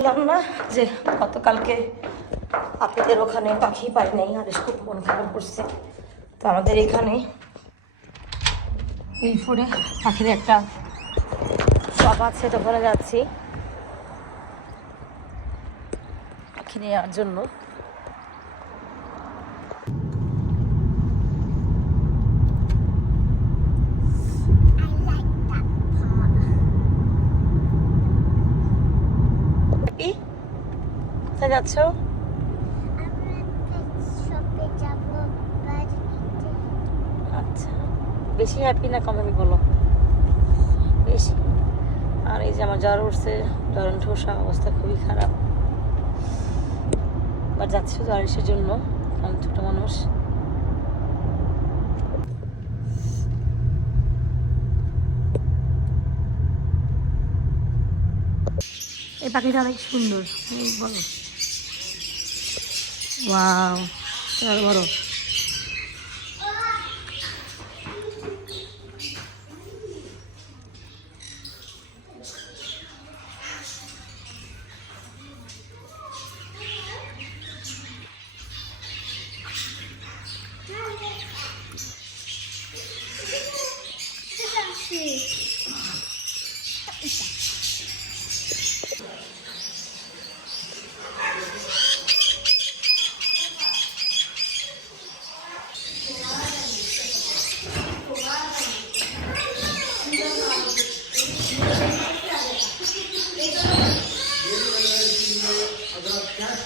বললাম না যে গতকালকে আপনাদের ওখানে পাখি পাই নাই আর খুব মন খারাপ করছে। তো আমাদের এখানে এই ফোরে পাখির একটা শপ আছে তো ওখানে যাচ্ছি। পাখি নেওয়ার জন্য হ্যাপি কোথায় যাচ্ছ? আচ্ছা। বেশি হ্যাপি না কম হ্যাপি বলো? বেশি। আর এই যে আমার জ্বর উঠছে জ্বর ঠোসা অবস্থা খুবই খারাপ। বা যাচ্ছি জ্বর এসের জন্য কারণ ছোট মানুষ। এই পাখিটা অনেক সুন্দর। বড় ওয়াও আরও বড়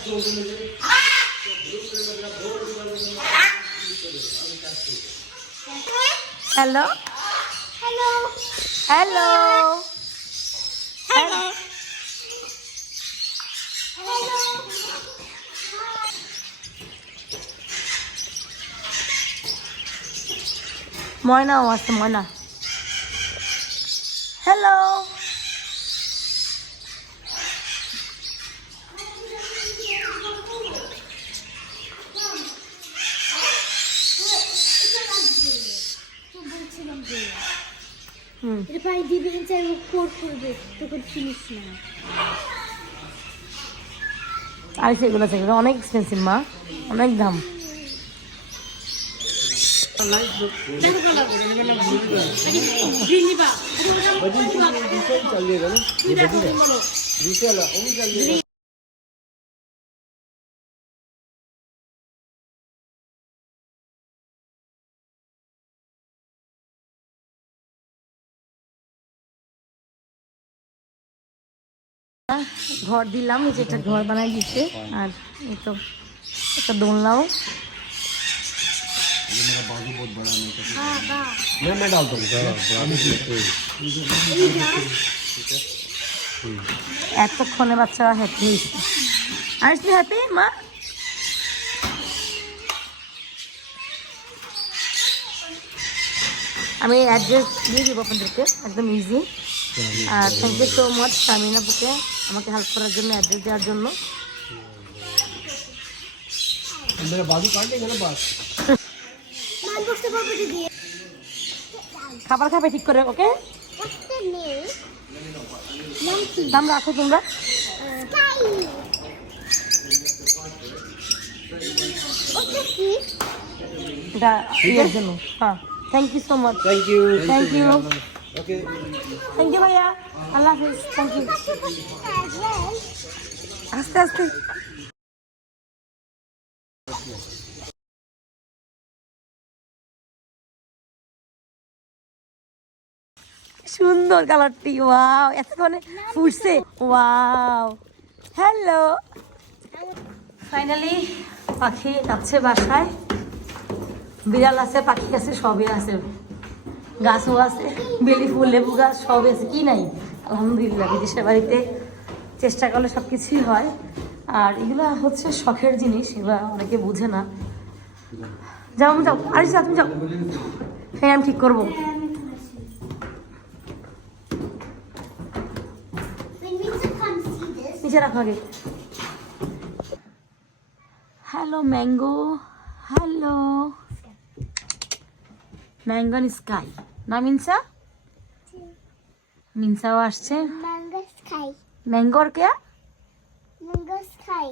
hello Hello. Hello Hello. Hello. ময়নাও আছে ময়না হ্যালো বলছিলাম যে পানি দিবেন চাই কোর করবে তখন চিনিস না। আর সেগুলো সেগুলো অনেক এক্সপেন্সিভ মা অনেক দাম। একটা ঘর দিলাম যে একটা ঘর বানাই দিচ্ছে। আর এই তো একটা দোলনাও। এতক্ষণে বাচ্চারা হ্যাপি হয়েছে। আর হ্যাপি মা? আমি অ্যাড্রেস দিয়ে দিব আপনাদেরকে, একদম easy thank you so much সামিনাপুকে আমাকে হেল্প করার জন্য অ্যাড্রেস দেওয়ার জন্য। খাবার খাবে ঠিক করে ওকে? দাম রাখো তোমরা। ইয়ের জন্য হ্যাঁ thank you so much thank you thank you okay thank you ভাইয়া। আল্লাহ হাফিজ থ্যাংক ইউ আস্তে আস্তে। সুন্দর কালারটি। ওয়াও এতক্ষণে ফুটছে। ওয়াও। হ্যালো। ফাইনালি পাখি যাচ্ছে বাসায়। বিড়াল আছে, পাখি আছে, সবই আছে। গাছও আছে, বেলি ফুল, লেবু গাছ, সব আছে। কি নাই? আলহামদুলিল্লাহ, বিদেশের বাড়িতে চেষ্টা করলে সব কিছুই হয়। আর এগুলো হচ্ছে শখের জিনিস, এগুলো অনেকে বুঝে না। যাও যাও। আরে যা তুমি যাও। হ্যাঁ আমি ঠিক করব। নিচে রাখো আগে। Hello, mango. Hello. Mango sky না মিনসা? মিনসাও আসছে। ম্যাঙ্গো স্কাই ম্যাঙ্গোর কে? Mango sky